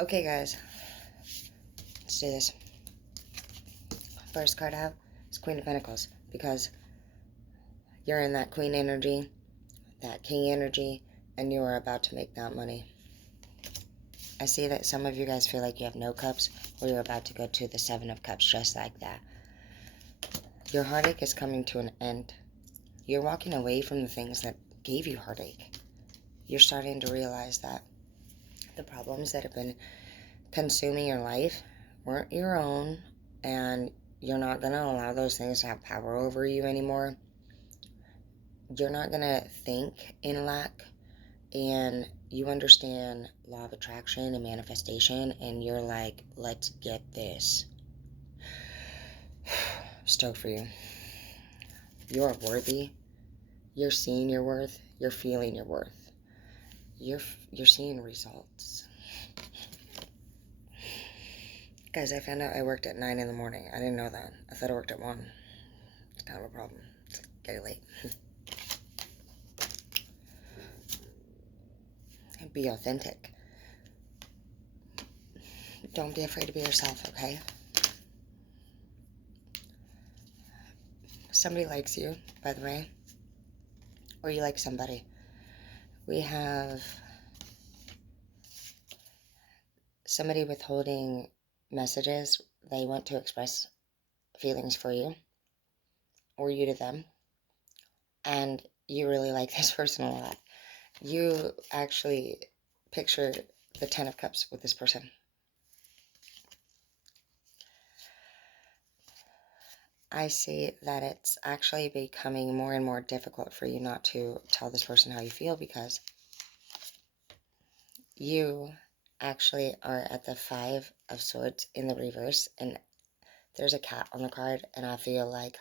Okay, guys, let's do this. First card I have is Queen of Pentacles, because you're in that Queen energy, that King energy, and you are about to make that money. I see that some of you guys feel like you have no cups, or you're about to go to the Seven of Cups just like that. Your heartache is coming to an end. You're walking away from the things that gave you heartache. You're starting to realize that the problems that have been consuming your life weren't your own, and you're not going to allow those things to have power over you anymore. You're not going to think in lack, and you understand law of attraction and manifestation, and you're like, let's get this. Stoked for you. You're worthy. You're seeing your worth. You're feeling your worth. You're seeing results. Guys, I found out I worked at 9 in the morning. I didn't know that. I thought I worked at 1. It's kind of a problem. It's getting late. And be authentic. Don't be afraid to be yourself, okay? Somebody likes you, by the way. Or you like somebody. We have somebody withholding messages. They want to express feelings for you, or you to them, and you really like this person a lot. You actually picture the 10 of Cups with this person. I see that it's actually becoming more and more difficult for you not to tell this person how you feel, because you actually are at the 5 of Swords in the reverse, and there's a cat on the card, and I feel like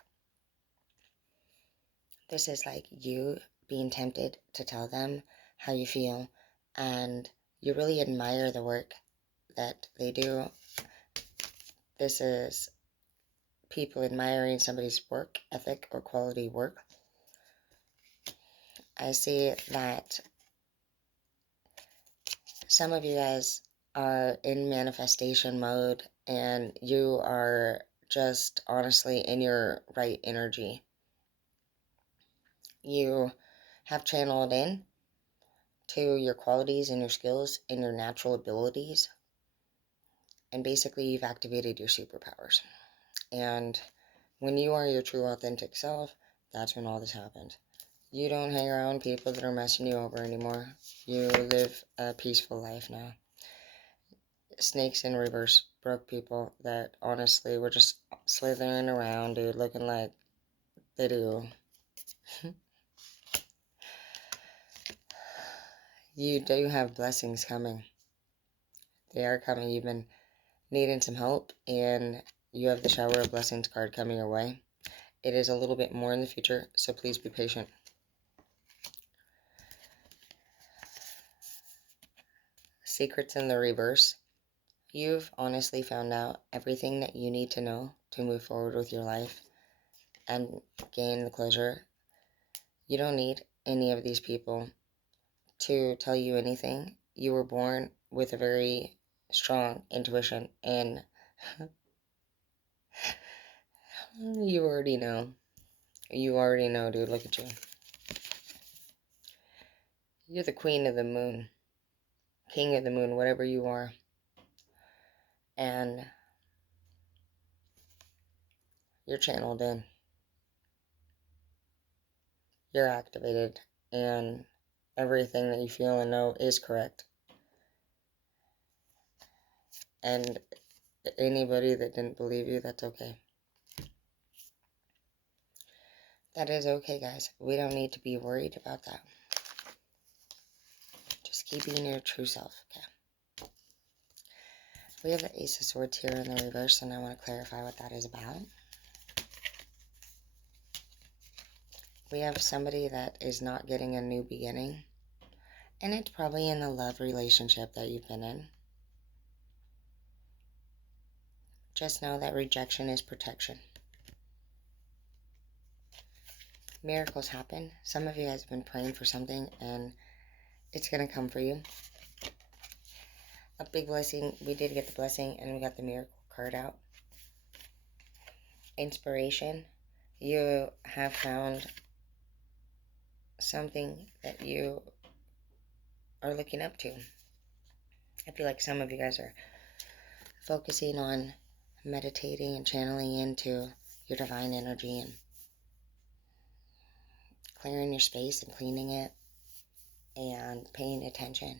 this is like you being tempted to tell them how you feel, and you really admire the work that they do. This is people admiring somebody's work ethic or quality work. I see that some of you guys are in manifestation mode, and you are just honestly in your right energy. You have channeled in to your qualities and your skills and your natural abilities, and basically you've activated your superpowers. And when you are your true authentic self, that's when all this happens. You don't hang around people that are messing you over anymore. You live a peaceful life now. Snakes in reverse, broke people that honestly were just slithering around, dude, looking like they do. You do have blessings coming. They are coming. You've been needing some help, and you have the Shower of Blessings card coming your way. It is a little bit more in the future, so please be patient. Secrets in the reverse. You've honestly found out everything that you need to know to move forward with your life and gain the closure. You don't need any of these people to tell you anything. You were born with a very strong intuition, and you already know. You already know, dude. Look at you. You're the queen of the moon, king of the moon, whatever you are. And you're channeled in. You're activated, and everything that you feel and know is correct. And anybody that didn't believe you, that's okay. That is okay, guys. We don't need to be worried about that. Just keep being your true self, okay? We have the Ace of Swords here in the reverse, and I want to clarify what that is about. We have somebody that is not getting a new beginning, and it's probably in the love relationship that you've been in. Just know that rejection is protection. Miracles happen. Some of you guys have been praying for something, and it's going to come for you. a big blessing. We did get the blessing, and we got the miracle card out. Inspiration. You have found something that you are looking up to. I feel like some of you guys are focusing on meditating and channeling into your divine energy and clearing your space and cleaning it and paying attention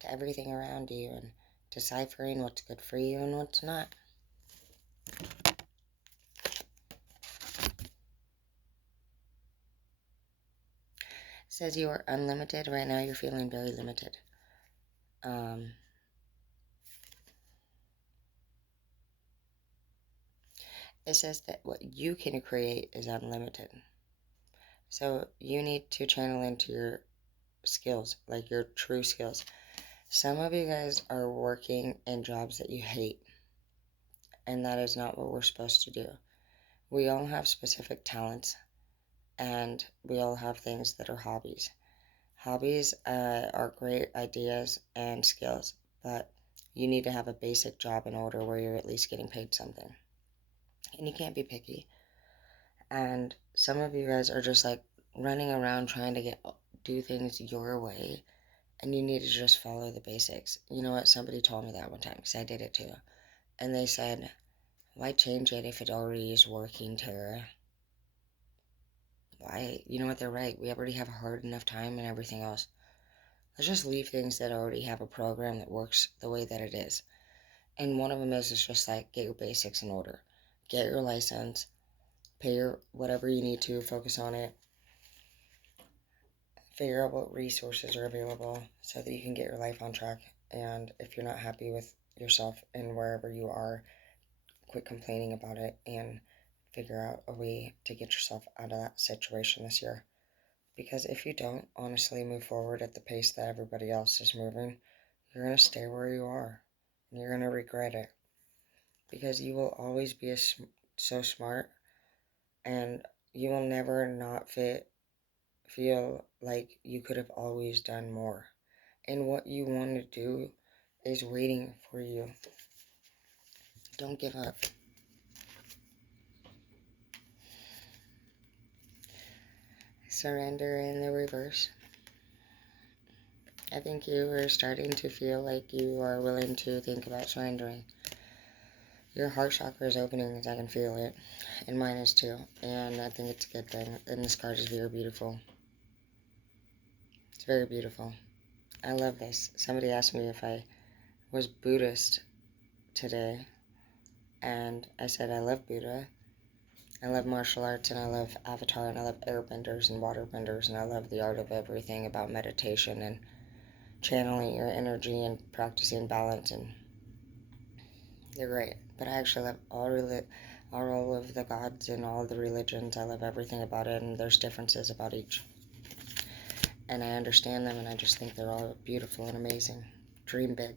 to everything around you and deciphering what's good for you and what's not. It says you are unlimited. Right now you're feeling very limited. It says that what you can create is unlimited. So you need to channel into your skills, like your true skills. Some of you guys are working in jobs that you hate, and that is not what we're supposed to do. We all have specific talents, and we all have things that are hobbies. Hobbies are great ideas and skills, but you need to have a basic job in order where you're at least getting paid something. And you can't be picky. And some of you guys are just like running around trying to do things your way, and you need to just follow the basics. You know what? Somebody told me that one time, because I did it too. And they said, why change it if it already is working, Tara? Why? You know what? They're right. We already have a hard enough time and everything else. Let's just leave things that already have a program that works the way that it is. And one of them is just like, get your basics in order. Get your license. Pay your whatever you need to. Focus on it. Figure out what resources are available so that you can get your life on track. And if you're not happy with yourself and wherever you are, quit complaining about it and figure out a way to get yourself out of that situation this year. Because if you don't honestly move forward at the pace that everybody else is moving, you're going to stay where you are. And you're going to regret it. Because you will always be so smart, and you will never not feel like you could have always done more. And what you want to do is waiting for you. Don't give up. Surrender in the reverse. I think you are starting to feel like you are willing to think about surrendering. Your heart chakra is opening, as I can feel it. And mine is too. And I think it's a good thing. And this card is very beautiful. It's very beautiful. I love this. Somebody asked me if I was Buddhist today. And I said I love Buddha. I love martial arts, and I love Avatar, and I love airbenders and waterbenders, and I love the art of everything about meditation and channeling your energy and practicing balance, and they're great. But I actually love all of the gods and all the religions. I love everything about it, and there's differences about each. And I understand them, and I just think they're all beautiful and amazing. Dream big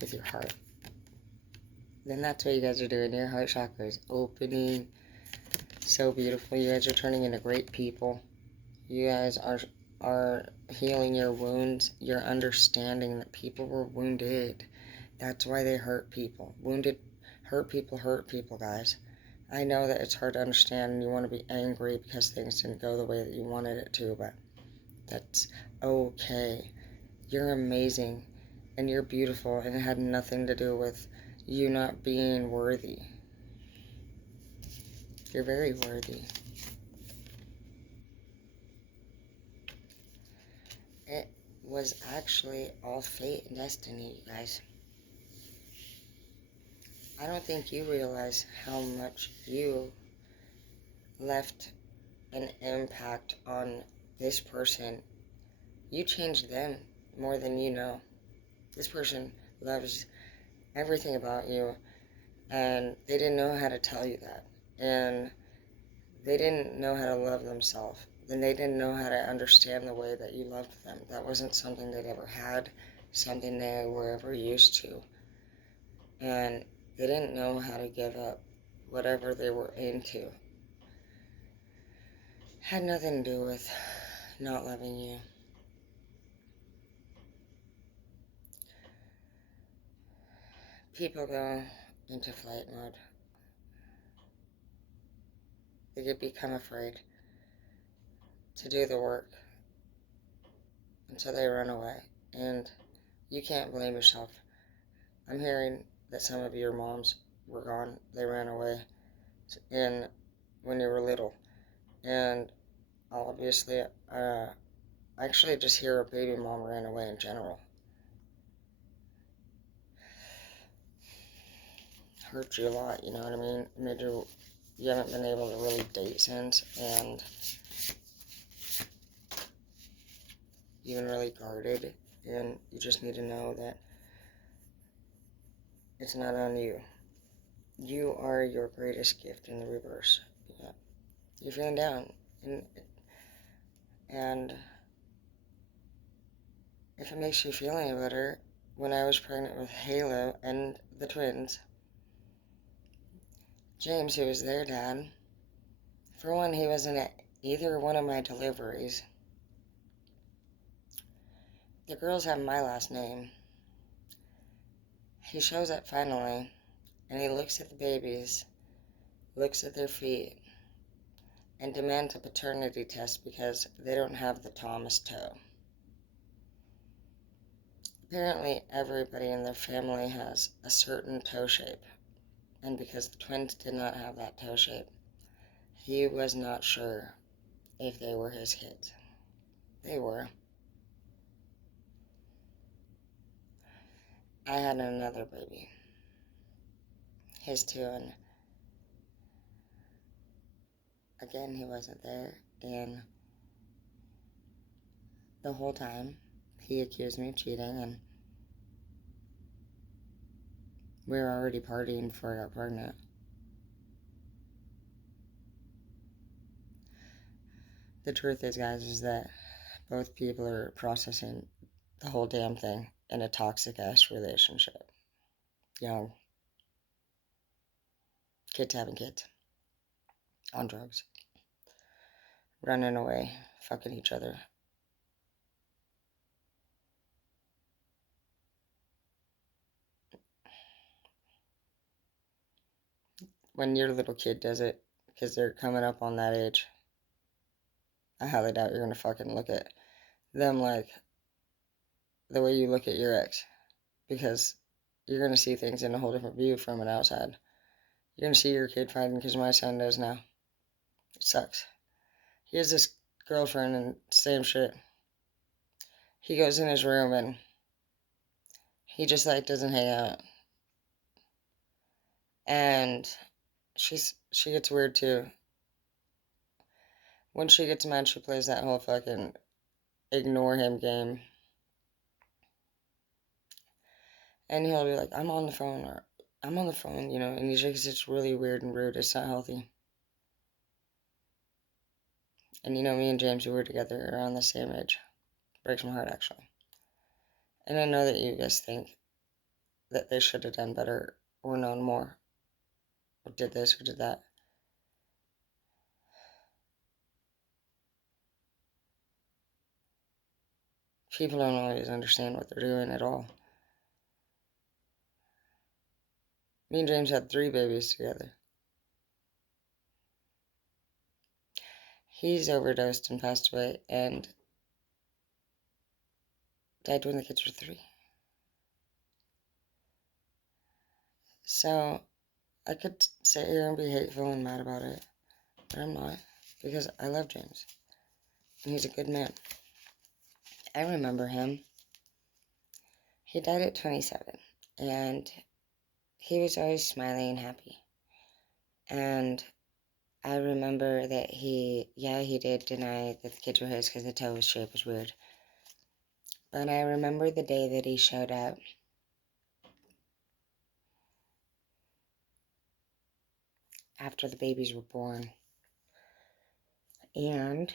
with your heart. Then that's what you guys are doing. Your heart chakra is opening. So beautiful. You guys are turning into great people. You guys are healing your wounds. You're understanding that people were wounded. That's why they hurt people. Hurt people, guys. I know that it's hard to understand and you want to be angry because things didn't go the way that you wanted it to, but that's okay. You're amazing and you're beautiful, and it had nothing to do with you not being worthy. You're very worthy. It was actually all fate and destiny, you guys. I don't think you realize how much you left an impact on this person. You changed them more than you know. This person loves everything about you, and they didn't know how to tell you that. And they didn't know how to love themselves. Then they didn't know how to understand the way that you loved them. That wasn't something they'd ever had, something they were ever used to. And they didn't know how to give up whatever they were into. Had nothing to do with not loving you. people go into flight mode. They could become afraid to do the work until they run away. And you can't blame yourself. I'm hearing that some of your moms were gone. They ran away when you were little. And obviously, I actually just hear a baby mom ran away in general. Hurt you a lot, you know what I mean? Made you haven't been able to really date since, and you've been really guarded, and you just need to know that it's not on you. You are your greatest gift in the reverse. Yeah. You're feeling down, and if it makes you feel any better, when I was pregnant with Halo and the twins, James, who was their dad, for one, he wasn't at either one of my deliveries. The girls have my last name. He shows up finally, and he looks at the babies, looks at their feet, and demands a paternity test because they don't have the Thomas toe. Apparently, everybody in their family has a certain toe shape, and because the twins did not have that toe shape, he was not sure if they were his kids. They were. I had another baby, his too, and again, he wasn't there, and the whole time, he accused me of cheating, and we were already partying before I got pregnant. The truth is, guys, is that both people are processing the whole damn thing in a toxic-ass relationship. Young. Kids having kids. On drugs. Running away. Fucking each other. When your little kid does it, because they're coming up on that age, I highly doubt you're going to fucking look at them like the way you look at your ex. Because you're going to see things in a whole different view from an outside. You're going to see your kid fighting because my son does now. It sucks. He has this girlfriend and same shit. He goes in his room and he just like doesn't hang out. And she gets weird too. When she gets mad, she plays that whole fucking ignore him game. And he'll be like, I'm on the phone, or I'm on the phone, you know, and he's like, it's really weird and rude. It's not healthy. And you know, me and James, we were together around the same age. Breaks my heart, actually. And I know that you guys think that they should have done better or known more, or did this or did that. People don't always understand what they're doing at all. Me and James had 3 babies together. He's overdosed and passed away and died when the kids were 3. So, I could sit here and be hateful and mad about it, but I'm not, because I love James, and he's a good man. I remember him. He died at 27, and he was always smiling and happy. And I remember that he did deny that the kids were his because the toe shape was weird. But I remember the day that he showed up. After the babies were born. And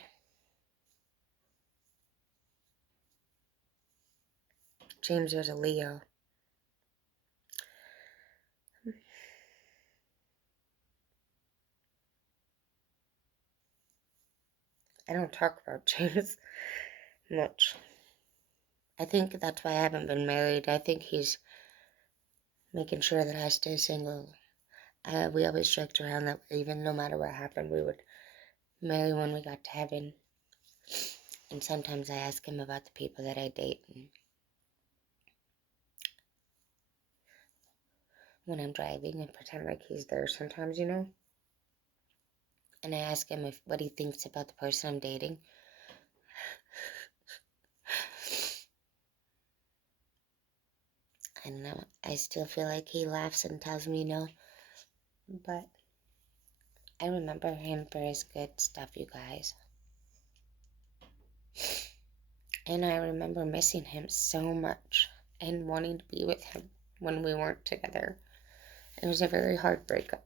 James was a Leo. I don't talk about James much. I think that's why I haven't been married. I think he's making sure that I stay single. We always joked around that even no matter what happened, we would marry when we got to heaven. And sometimes I ask him about the people that I date. And when I'm driving and pretend like he's there sometimes, you know. And I ask him what he thinks about the person I'm dating. I don't know. I still feel like he laughs and tells me no. But I remember him for his good stuff, you guys. And I remember missing him so much and wanting to be with him when we weren't together. It was a very hard breakup.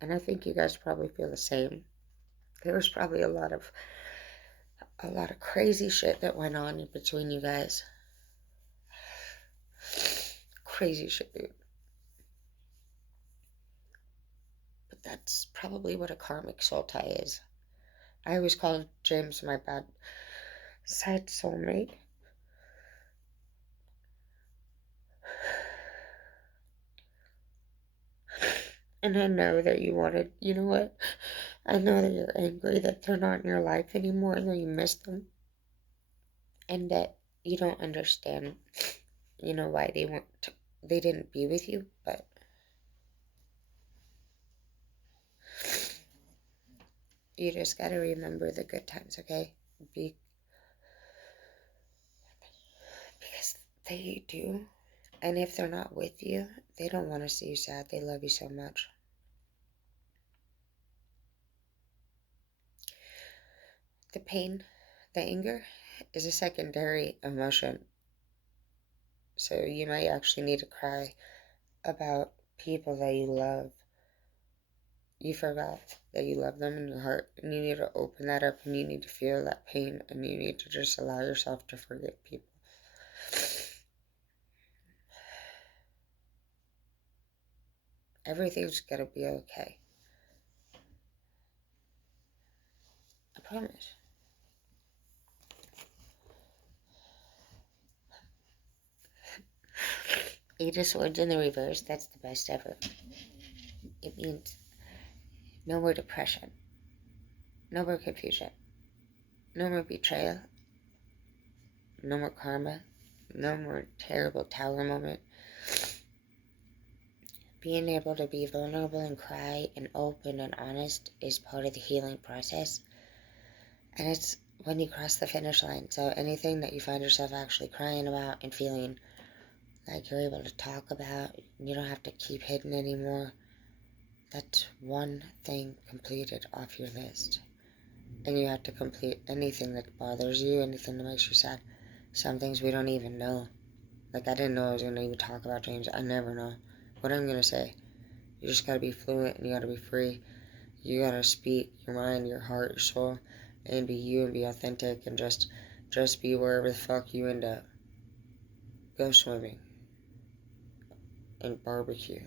And I think you guys probably feel the same. There was probably a lot of crazy shit that went on in between you guys. Crazy shit, dude. But that's probably what a karmic soul tie is. I always call James my bad side soulmate. And I know that you wanted, you know what? I know that you're angry that they're not in your life anymore and that you miss them. And that you don't understand, you know, why they didn't be with you, but you just gotta remember the good times, okay? Because they do. And if they're not with you, they don't want to see you sad. They love you so much. The pain, the anger, is a secondary emotion. So you might actually need to cry about people that you love. You forgot that you love them in your heart, and you need to open that up, and you need to feel that pain, and you need to just allow yourself to forget people. Everything's gonna be okay. I promise. Eight of Swords in the reverse, that's the best ever. It means no more depression, no more confusion, no more betrayal, no more karma, no more terrible tower moment. Being able to be vulnerable and cry and open and honest is part of the healing process. And it's when you cross the finish line. So anything that you find yourself actually crying about and feeling like you're able to talk about, you don't have to keep hidden anymore. That's one thing completed off your list. And you have to complete anything that bothers you, anything that makes you sad. Some things we don't even know. Like, I didn't know I was going to even talk about James. I never know what I'm going to say. You just got to be fluent and you got to be free. You got to speak your mind, your heart, your soul, and be you and be authentic and just be wherever the fuck you end up. Go swimming and barbecue.